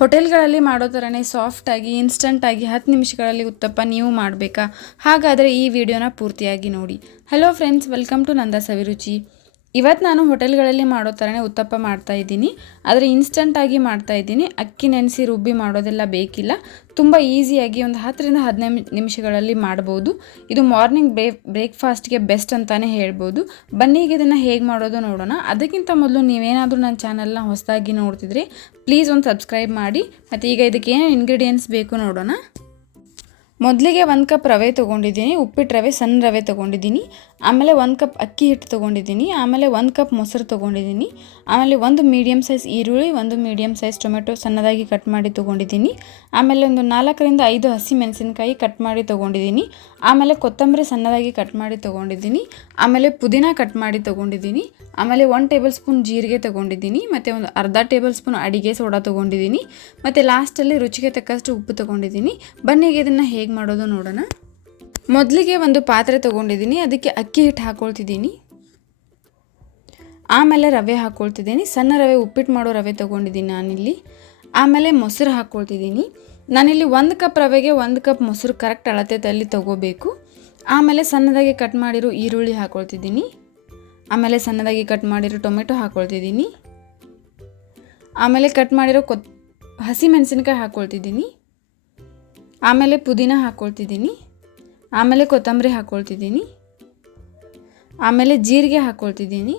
ಹೋಟೆಲ್ಗಳಲ್ಲಿ ಮಾಡೋ ಥರನೇ ಸಾಫ್ಟಾಗಿ ಇನ್ಸ್ಟಂಟಾಗಿ 10 ನಿಮಿಷಗಳಲ್ಲಿ ಉತ್ತಪ್ಪ ನೀವು ಮಾಡಬೇಕಾ? ಹಾಗಾದರೆ ಈ ವಿಡಿಯೋನ ಪೂರ್ತಿಯಾಗಿ ನೋಡಿ. ಹಲೋ ಫ್ರೆಂಡ್ಸ್, ವೆಲ್ಕಮ್ ಟು ನಂದಾ ಸವಿರುಚಿ. ಇವತ್ತು ನಾನು ಹೋಟೆಲ್ಗಳಲ್ಲಿ ಮಾಡೋ ಥರನೇ ಉತ್ತಪ್ಪ ಮಾಡ್ತಾಯಿದ್ದೀನಿ. ಆದರೆ ಇನ್ಸ್ಟಂಟಾಗಿ ಮಾಡ್ತಾಯಿದ್ದೀನಿ. ಅಕ್ಕಿ ನೆನೆಸಿ ರುಬ್ಬಿ ಮಾಡೋದೆಲ್ಲ ಬೇಕಿಲ್ಲ. ತುಂಬ ಈಸಿಯಾಗಿ ಒಂದು 10ರಿಂದ 15 ನಿಮಿಷಗಳಲ್ಲಿ ಮಾಡ್ಬೋದು. ಇದು ಮಾರ್ನಿಂಗ್ ಬ್ರೇಕ್ಫಾಸ್ಟ್ಗೆ ಬೆಸ್ಟ್ ಅಂತಲೇ ಹೇಳ್ಬೋದು. ಬನ್ನಿ ಈಗ ಇದನ್ನು ಹೇಗೆ ಮಾಡೋದು ನೋಡೋಣ. ಅದಕ್ಕಿಂತ ಮೊದಲು ನೀವೇನಾದರೂ ನನ್ನ ಚಾನಲ್ನ ಹೊಸದಾಗಿ ನೋಡ್ತಿದ್ರೆ ಪ್ಲೀಸ್ ಒಂದು ಸಬ್ಸ್ಕ್ರೈಬ್ ಮಾಡಿ. ಮತ್ತು ಈಗ ಇದಕ್ಕೆ ಏನೇನು ಇಂಗ್ರೀಡಿಯೆಂಟ್ಸ್ ಬೇಕು ನೋಡೋಣ. ಮೊದಲಿಗೆ 1 ಕಪ್ ರವೆ ತೊಗೊಂಡಿದ್ದೀನಿ. ಉಪ್ಪಿಟ್ಟು ರವೆ, ಸಣ್ಣ ರವೆ ತೊಗೊಂಡಿದ್ದೀನಿ. ಆಮೇಲೆ 1 ಕಪ್ ಅಕ್ಕಿ ಹಿಟ್ಟು ತೊಗೊಂಡಿದ್ದೀನಿ. ಆಮೇಲೆ 1 ಕಪ್ ಮೊಸರು ತೊಗೊಂಡಿದ್ದೀನಿ. ಆಮೇಲೆ 1 ಮೀಡಿಯಮ್ ಸೈಜ್ ಈರುಳ್ಳಿ, 1 ಮೀಡಿಯಮ್ ಸೈಜ್ ಟೊಮೆಟೊ ಸಣ್ಣದಾಗಿ ಕಟ್ ಮಾಡಿ ತೊಗೊಂಡಿದ್ದೀನಿ. ಆಮೇಲೆ ಒಂದು 4ರಿಂದ 5 ಹಸಿ ಮೆಣಸಿನಕಾಯಿ ಕಟ್ ಮಾಡಿ ತೊಗೊಂಡಿದ್ದೀನಿ. ಆಮೇಲೆ ಕೊತ್ತಂಬರಿ ಸಣ್ಣದಾಗಿ ಕಟ್ ಮಾಡಿ ತೊಗೊಂಡಿದ್ದೀನಿ. ಆಮೇಲೆ ಪುದೀನ ಕಟ್ ಮಾಡಿ ತೊಗೊಂಡಿದ್ದೀನಿ. ಆಮೇಲೆ 1 ಟೇಬಲ್ ಸ್ಪೂನ್ ಜೀರಿಗೆ ತೊಗೊಂಡಿದ್ದೀನಿ. ಮತ್ತು ಒಂದು ಅರ್ಧ ಟೇಬಲ್ ಸ್ಪೂನ್ ಅಡಿಗೆ ಸೋಡಾ ತೊಗೊಂಡಿದ್ದೀನಿ. ಮತ್ತು ಲಾಸ್ಟಲ್ಲಿ ರುಚಿಗೆ ತಕ್ಕಷ್ಟು ಉಪ್ಪು ತೊಗೊಂಡಿದ್ದೀನಿ. ಬನ್ನಿಗೆ ಇದನ್ನು ಹೇಗೆ ಮಾಡೋದು ನೋಡೋಣ. ಮೊದಲಿಗೆ ಒಂದು ಪಾತ್ರೆ ತೊಗೊಂಡಿದ್ದೀನಿ. ಅದಕ್ಕೆ ಅಕ್ಕಿ ಹಿಟ್ಟು ಹಾಕ್ಕೊಳ್ತಿದ್ದೀನಿ. ಆಮೇಲೆ ರವೆ ಹಾಕ್ಕೊಳ್ತಿದ್ದೀನಿ. ಸಣ್ಣ ರವೆ, ಉಪ್ಪಿಟ್ಟು ಮಾಡೋ ರವೆ ತೊಗೊಂಡಿದ್ದೀನಿ ನಾನಿಲ್ಲಿ. ಆಮೇಲೆ ಮೊಸರು ಹಾಕ್ಕೊಳ್ತಿದ್ದೀನಿ. ನಾನಿಲ್ಲಿ 1 ಕಪ್ ರವೆಗೆ 1 ಕಪ್ ಮೊಸರು ಕರೆಕ್ಟ್ ಅಳತೆಯಲ್ಲಿ ತೊಗೋಬೇಕು. ಆಮೇಲೆ ಸಣ್ಣದಾಗಿ ಕಟ್ ಮಾಡಿರೋ ಈರುಳ್ಳಿ ಹಾಕ್ಕೊಳ್ತಿದ್ದೀನಿ. ಆಮೇಲೆ ಸಣ್ಣದಾಗಿ ಕಟ್ ಮಾಡಿರೋ ಟೊಮೆಟೊ ಹಾಕ್ಕೊಳ್ತಿದ್ದೀನಿ. ಆಮೇಲೆ ಕಟ್ ಮಾಡಿರೋ ಹಸಿ ಮೆಣಸಿನಕಾಯಿ ಹಾಕ್ಕೊಳ್ತಿದ್ದೀನಿ. ಆಮೇಲೆ ಪುದೀನ ಹಾಕ್ಕೊಳ್ತಿದ್ದೀನಿ. ಆಮೇಲೆ ಕೊತ್ತಂಬರಿ ಹಾಕ್ಕೊಳ್ತಿದ್ದೀನಿ. ಆಮೇಲೆ ಜೀರಿಗೆ ಹಾಕ್ಕೊಳ್ತಿದ್ದೀನಿ.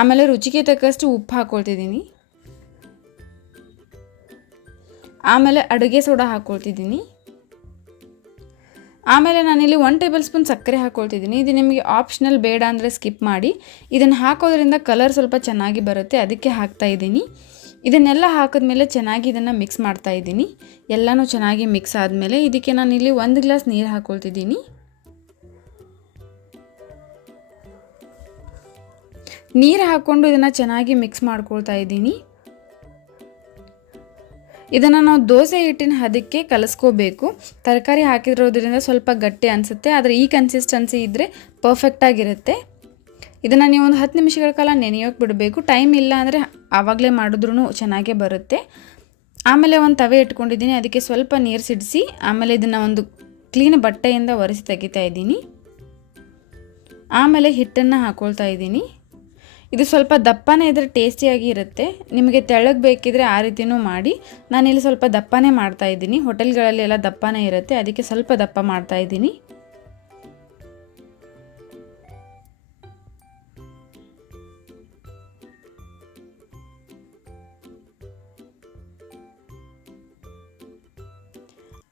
ಆಮೇಲೆ ರುಚಿಗೆ ತಕ್ಕಷ್ಟು ಉಪ್ಪು ಹಾಕ್ಕೊಳ್ತಿದ್ದೀನಿ. ಆಮೇಲೆ ಅಡುಗೆ ಸೋಡಾ ಹಾಕ್ಕೊಳ್ತಿದ್ದೀನಿ. ಆಮೇಲೆ ನಾನಿಲ್ಲಿ 1 ಟೇಬಲ್ ಸ್ಪೂನ್ ಸಕ್ಕರೆ ಹಾಕ್ಕೊಳ್ತಿದ್ದೀನಿ. ಇದು ನಿಮಗೆ ಆಪ್ಷನಲ್, ಬೇಡ ಅಂದರೆ ಸ್ಕಿಪ್ ಮಾಡಿ. ಇದನ್ನು ಹಾಕೋದ್ರಿಂದ ಕಲರ್ ಸ್ವಲ್ಪ ಚೆನ್ನಾಗಿ ಬರುತ್ತೆ, ಅದಕ್ಕೆ ಹಾಕ್ತಾಯಿದ್ದೀನಿ. ಇದನ್ನೆಲ್ಲ ಹಾಕಿದ್ಮೇಲೆ ಚೆನ್ನಾಗಿ ಇದನ್ನು ಮಿಕ್ಸ್ ಮಾಡ್ತಾಯಿದ್ದೀನಿ. ಎಲ್ಲನೂ ಚೆನ್ನಾಗಿ ಮಿಕ್ಸ್ ಆದಮೇಲೆ ಇದಕ್ಕೆ ನಾನಿಲ್ಲಿ 1 ಗ್ಲಾಸ್ ನೀರು ಹಾಕ್ಕೊಳ್ತಿದ್ದೀನಿ. ನೀರು ಹಾಕ್ಕೊಂಡು ಇದನ್ನು ಚೆನ್ನಾಗಿ ಮಿಕ್ಸ್ ಮಾಡ್ಕೊಳ್ತಾ ಇದ್ದೀನಿ. ಇದನ್ನು ನಾವು ದೋಸೆ ಹಿಟ್ಟಿನ ಹದಕ್ಕೆ ಕಲಿಸ್ಕೋಬೇಕು. ತರಕಾರಿ ಹಾಕಿರೋದ್ರಿಂದ ಸ್ವಲ್ಪ ಗಟ್ಟಿ ಅನಿಸುತ್ತೆ, ಆದರೆ ಈ ಕನ್ಸಿಸ್ಟೆನ್ಸಿ ಇದ್ದರೆ ಪರ್ಫೆಕ್ಟಾಗಿರುತ್ತೆ. ಇದನ್ನು ನೀವು ಒಂದು 10 ನಿಮಿಷಗಳ ಕಾಲ ನೆನೆಯೋಕೆ ಬಿಡಬೇಕು. ಟೈಮ್ ಇಲ್ಲ ಅಂದರೆ ಆವಾಗಲೇ ಮಾಡಿದ್ರೂ ಚೆನ್ನಾಗೇ ಬರುತ್ತೆ. ಆಮೇಲೆ ಒಂದು ತವೆ ಇಟ್ಕೊಂಡಿದ್ದೀನಿ. ಅದಕ್ಕೆ ಸ್ವಲ್ಪ ನೀರು ಸಿಡಿಸಿ ಆಮೇಲೆ ಇದನ್ನು ಒಂದು ಕ್ಲೀನ್ ಬಟ್ಟೆಯಿಂದ ಒರೆಸಿ ತೆಗಿತಾ ಇದ್ದೀನಿ. ಆಮೇಲೆ ಹಿಟ್ಟನ್ನು ಹಾಕ್ಕೊಳ್ತಾ ಇದ್ದೀನಿ. ಇದು ಸ್ವಲ್ಪ ದಪ್ಪನೇ ಇದ್ದರೆ ಟೇಸ್ಟಿಯಾಗಿ ಇರುತ್ತೆ. ನಿಮಗೆ ತೆಳ್ಳಗೆ ಬೇಕಿದ್ರೆ ಆ ರೀತಿಯೂ ಮಾಡಿ. ನಾನಿಲ್ಲಿ ಸ್ವಲ್ಪ ದಪ್ಪನೇ ಮಾಡ್ತಾಯಿದ್ದೀನಿ. ಹೋಟೆಲ್ಗಳಲ್ಲಿ ಎಲ್ಲ ದಪ್ಪನೇ ಇರುತ್ತೆ, ಅದಕ್ಕೆ ಸ್ವಲ್ಪ ದಪ್ಪ ಮಾಡ್ತಾಯಿದ್ದೀನಿ.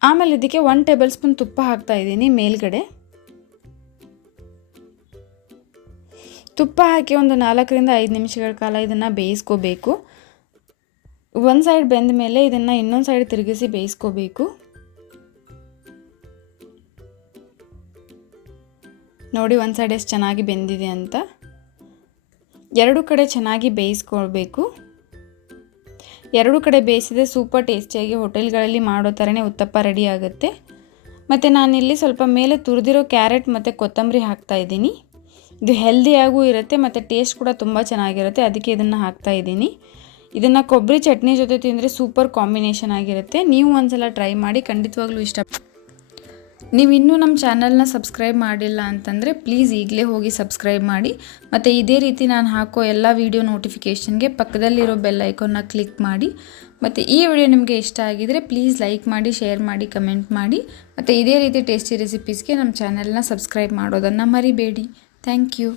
ಆಮೇಲೆ ಇದಕ್ಕೆ 1 ಟೇಬಲ್ ಸ್ಪೂನ್ ತುಪ್ಪ ಹಾಕ್ತಾಯಿದ್ದೀನಿ ಮೇಲ್ಗಡೆ. ತುಪ್ಪ ಹಾಕಿ ಒಂದು 4ರಿಂದ 5 ನಿಮಿಷಗಳ ಕಾಲ ಇದನ್ನು ಬೇಯಿಸ್ಕೋಬೇಕು. ಒಂದು ಸೈಡ್ ಬೆಂದ ಮೇಲೆ ಇದನ್ನು ಇನ್ನೊಂದು ಸೈಡ್ ತಿರುಗಿಸಿ ಬೇಯಿಸ್ಕೋಬೇಕು. ನೋಡಿ ಒಂದು ಸೈಡ್ ಎಷ್ಟು ಚೆನ್ನಾಗಿ ಬೆಂದಿದೆ ಅಂತ. 2 ಕಡೆ ಚೆನ್ನಾಗಿ ಬೇಯಿಸ್ಕೊಳ್ಬೇಕು. 2 ಕಡೆ ಬೇಯಿಸಿದರೆ ಸೂಪರ್ ಟೇಸ್ಟಿಯಾಗಿ ಹೋಟೆಲ್ಗಳಲ್ಲಿ ಮಾಡೋ ಥರನೇ ಉತ್ತಪ್ಪ ರೆಡಿ ಆಗುತ್ತೆ. ಮತ್ತು ನಾನಿಲ್ಲಿ ಸ್ವಲ್ಪ ಮೇಲೆ ತುರಿದಿರೋ ಕ್ಯಾರೆಟ್ ಮತ್ತು ಕೊತ್ತಂಬರಿ ಹಾಕ್ತಾಯಿದ್ದೀನಿ. ಇದು ಹೆಲ್ದಿಯಾಗೂ ಇರುತ್ತೆ ಮತ್ತು ಟೇಸ್ಟ್ ಕೂಡ ತುಂಬ ಚೆನ್ನಾಗಿರುತ್ತೆ, ಅದಕ್ಕೆ ಇದನ್ನು ಹಾಕ್ತಾಯಿದ್ದೀನಿ. ಇದನ್ನು ಕೊಬ್ಬರಿ ಚಟ್ನಿ ಜೊತೆ ತಿಂದರೆ ಸೂಪರ್ ಕಾಂಬಿನೇಷನ್ ಆಗಿರುತ್ತೆ. ನೀವು ಒಂದ್ಸಲ ಟ್ರೈ ಮಾಡಿ, ಖಂಡಿತವಾಗ್ಲೂ ಇಷ್ಟ. ನೀವು ಇನ್ನೂ ನಮ್ಮ ಚಾನಲ್ನ ಸಬ್ಸ್ಕ್ರೈಬ್ ಮಾಡಿಲ್ಲ ಅಂತಂದರೆ ಪ್ಲೀಸ್ ಈಗಲೇ ಹೋಗಿ ಸಬ್ಸ್ಕ್ರೈಬ್ ಮಾಡಿ. ಮತ್ತು ಇದೇ ರೀತಿ ನಾನು ಹಾಕೋ ಎಲ್ಲ ವೀಡಿಯೋ ನೋಟಿಫಿಕೇಷನ್ಗೆ ಪಕ್ಕದಲ್ಲಿರೋ ಬೆಲ್ ಐಕಾನ್ನ ಕ್ಲಿಕ್ ಮಾಡಿ. ಮತ್ತು ಈ ವಿಡಿಯೋ ನಿಮಗೆ ಇಷ್ಟ ಆಗಿದರೆ ಪ್ಲೀಸ್ ಲೈಕ್ ಮಾಡಿ, ಶೇರ್ ಮಾಡಿ, ಕಮೆಂಟ್ ಮಾಡಿ. ಮತ್ತು ಇದೇ ರೀತಿ ಟೇಸ್ಟಿ ರೆಸಿಪೀಸ್ಗೆ ನಮ್ಮ ಚಾನಲ್ನ ಸಬ್ಸ್ಕ್ರೈಬ್ ಮಾಡೋದನ್ನು ಮರಿಬೇಡಿ. Thank you.